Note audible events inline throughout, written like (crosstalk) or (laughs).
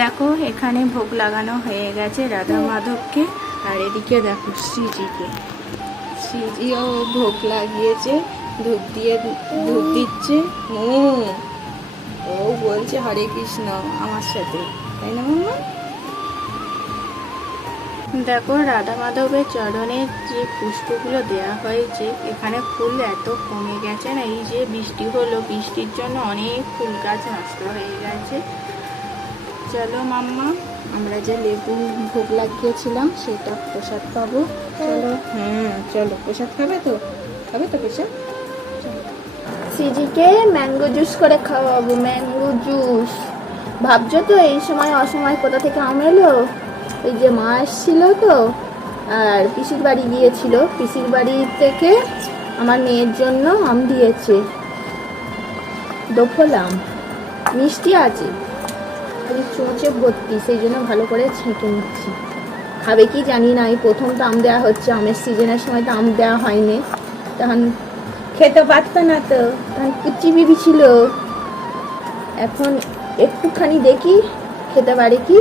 দেখো, এখানে ভোগ লাগানো হয়ে গেছে রাধা মাধবকে। আর এদিকে দেখো শ্রীজিকে। শ্রীজিও ভোগ লাগিয়েছে, ধূপ দিয়ে ধূপ দিচ্ছে। হুম, ও বলছে হরে কৃষ্ণ আমার সাথে, তাই না মাম্মা দেখো, রাধা মাধবের চরণে যে পুষ্পগুলো দেওয়া হয়েছে, এখানে ফুল এত কমে গেছে না, এই যে বৃষ্টি হলো, বৃষ্টির জন্য অনেক ফুল গাছ নষ্ট হয়ে গেছে। চলো মাম্মা, আমরা যে লেবু ভোগ লাগিয়েছিলাম সেটা প্রসাদ পাবো। চলো। হ্যাঁ চলো। প্রসাদ খাবে তো? খাবে তো প্রসাদ? সিজিকে ম্যাঙ্গো জুস করে খাওয়াবো, ম্যাঙ্গো জুস। ভাবছ তো এই সময় অসময় কোথা থেকে আম এলো? ওই যে মা এসছিল তো, আর পিসির বাড়ি গিয়েছিল। পিসির বাড়ি থেকে আমার মেয়ের জন্য আম দিয়েছে। দোফল আম। মিষ্টি আছে। খালি চোঁচে ভর্তি, সেই জন্য ভালো করে ছেঁকে নিচ্ছি। খাবে কি জানি না, এই প্রথম তো আম দেওয়া হচ্ছে, আমের সিজনের সময় তো আম দেওয়া হয়নি। তখন খেতে পারতো না তো, তখন কুচি বিবি ছিল। এখন একটুখানি দেখি, খেতে পারে কি?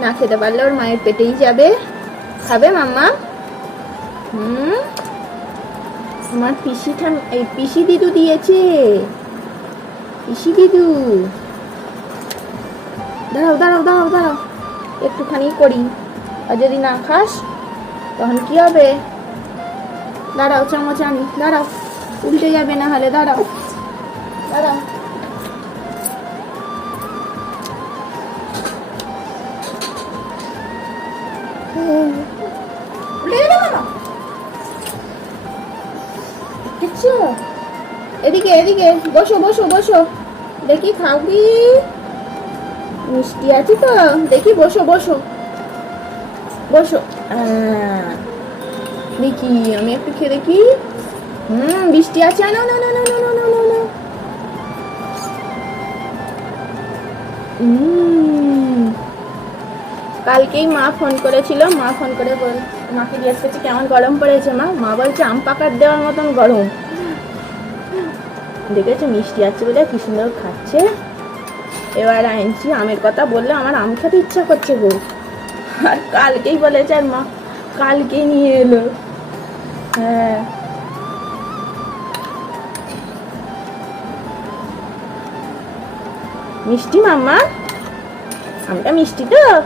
না খেতে পারলে ওর মায়ের পেটেই যাবে। খাবে মাম্মা? হুম? আমার পিসি এই পিসি দিদু দিয়েছে। পিসি দিদু। দাঁড়াও দাঁড়াও দাঁড়াও দাঁড়াও। একটুখানি করি। আর যদি না খাস, তখন কি হবে? দাঁড়াও, চামচ আনি। দাঁড়াও, উল্টে যাবে না হলে, দাঁড়াও। দাঁড়াও। এদিকে এদিকে, বসো বসো বসো। দেখি খাবি মিষ্টি আছে তো দেখি বসো বসো। বসো। দেখি আমি একটু খেয়ে দেখি। হুম বৃষ্টি আছে। না না না না না না না না। না কালকেই মা ফোন করেছিল মা ফোন করে বল মাকে জিজ্ঞেস করছে কেমন গরম পড়েছে মা? মা বলছে আম পাকার দেওয়ার মতন গরম। দেখেছ মিষ্টি আছে বলে কি সুন্দর খাচ্ছে। এবার আনছি, আমের কথা বললে আমার আম খেতে ইচ্ছা করছে গো। আর কালকেই বলেছে আর মা কালকে নিয়ে এলো। হ্যাঁ। মিষ্টি মাম্মা? আমটা মিষ্টি তো?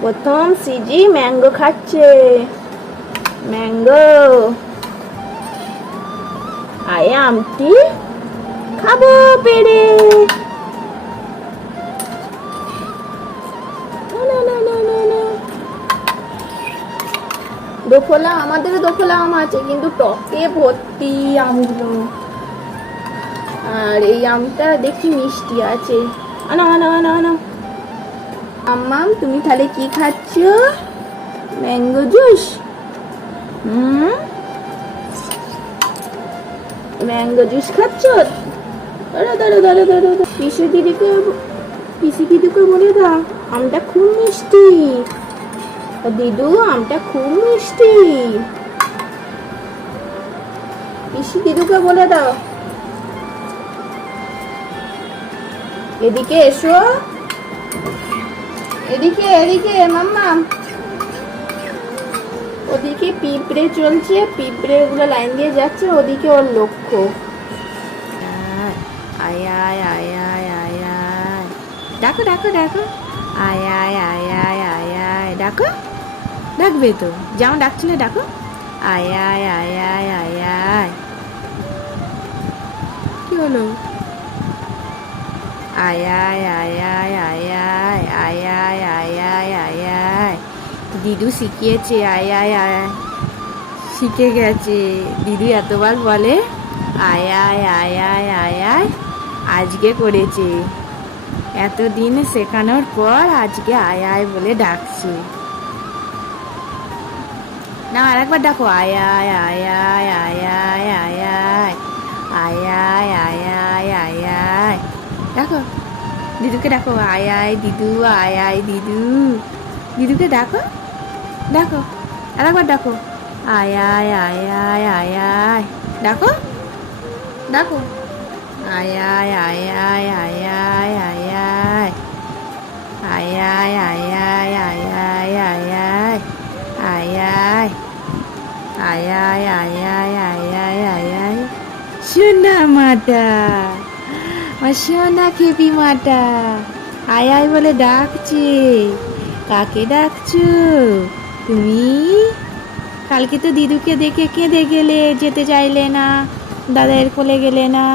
প্রথম সিজি ম্যাঙ্গো খাচ্ছে। ম্যাঙ্গো। আয় আমটি খাব পেরে। দোফলা আমাদেরও দোফলা আম আছে, কিন্তু টকে ভর্তি আমগুলো। আর এই আমটা দেখি মিষ্টি আছে। আনো আনো আনো আনো। আম্মাম তুমি তাহলে কি খাচ্ছ? Mango juice? হুম? ম্যাঙ্গো জুস খাচ্ছ? পিসি বলে দাও। এদিকে এসো। এদিকে এদিকে মাম্মা। ওদিকে পিঁপড়ে চলছে পিঁপড়ে গুলো লাইন দিয়ে যাচ্ছে ওদিকে ওর লক্ষ্য আয় আয় আয় আয় আয় আয় ডাকো ডাকো ডাকো আয় আয় আয় আয় আয় আয় ডাকো ডাকবে তো যেমন ডাকছিলে ডাকো আয় আয় আয় আয় আয় আয় কি হলো আয় আয় আয় আয় আয় আয় আয় আয় আয় আয় দিদু শিখিয়েছে আয় আয় আয় শিখে গেছে দিদু এতবার বলে আয় আয় আয় আয় আয় আয় আজকে করেছে এতদিন শেখানোর পর আজকে আয় আয় বলে ডাকছে না আর একবার ডাকো আয় আয় আয় আয় আয় আয় আয় আয় আয় আয় আয় আয় আয় আয় ডাকো দিদুকে ডাকো আয় আয় দিদু আয় আয় দিদু দিদুকে ডাকো ডাকো আর ডাকো আয় আয় আয় আয় আয় আয় ডাকো ডাকো আয় আয় আয় আয় আয় আয় আয় আয় আয় আয় আয় আয় আয় আয় আয় সোনা খেপি মাটা আয় আয় বলে ডাকছে কাকে ডাকছো তুমি? কালকে তো দিদুকে দেখে কেঁদে গেলে, যেতে চাইলে না দাদাইয়ের কোলে গেলে না।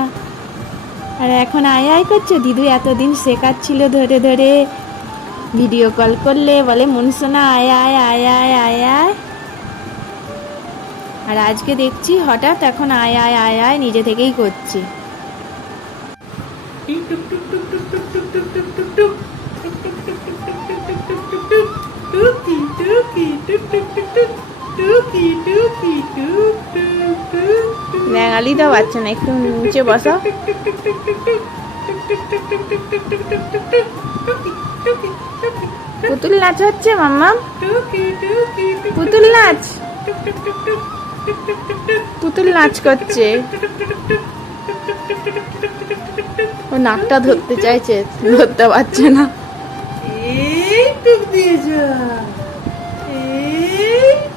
আর এখন আয় আয় করছ? দিদু এতদিন শেখাচ্ছিল ধরে ধরে। ভিডিও কল করলে বলে মনসোনা আয় আয় আয় আয় আয় আয়। আর আজকে দেখছি হঠাৎ এখন আয় আয় আয় আয় নিজে থেকেই করছে। টুকি টুক টুক না একটু নিচে বসা। (laughs) পুতুল নাচ হচ্ছে মাম্মা। পুতুল নাচ। পুতুল নাচ করছে। ও নাকটা ধরতে চাইছে ধরতে পারছে না। দিয়ে যা।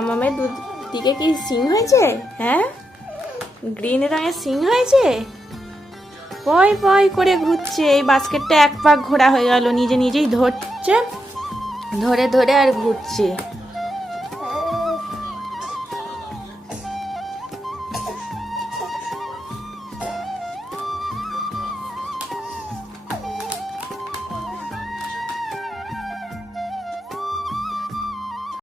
মামামের দু দিকে কি সিং হয়েছে? হ্যাঁ? গ্রিন রঙের সিং হয়েছে? পয় পয় করে ঘুরছে। এই বাস্কেটটা এক পাক ঘোরা হয়ে গেল। নিজে নিজেই ধরছে। ধরে ধরে আর ঘুরছে।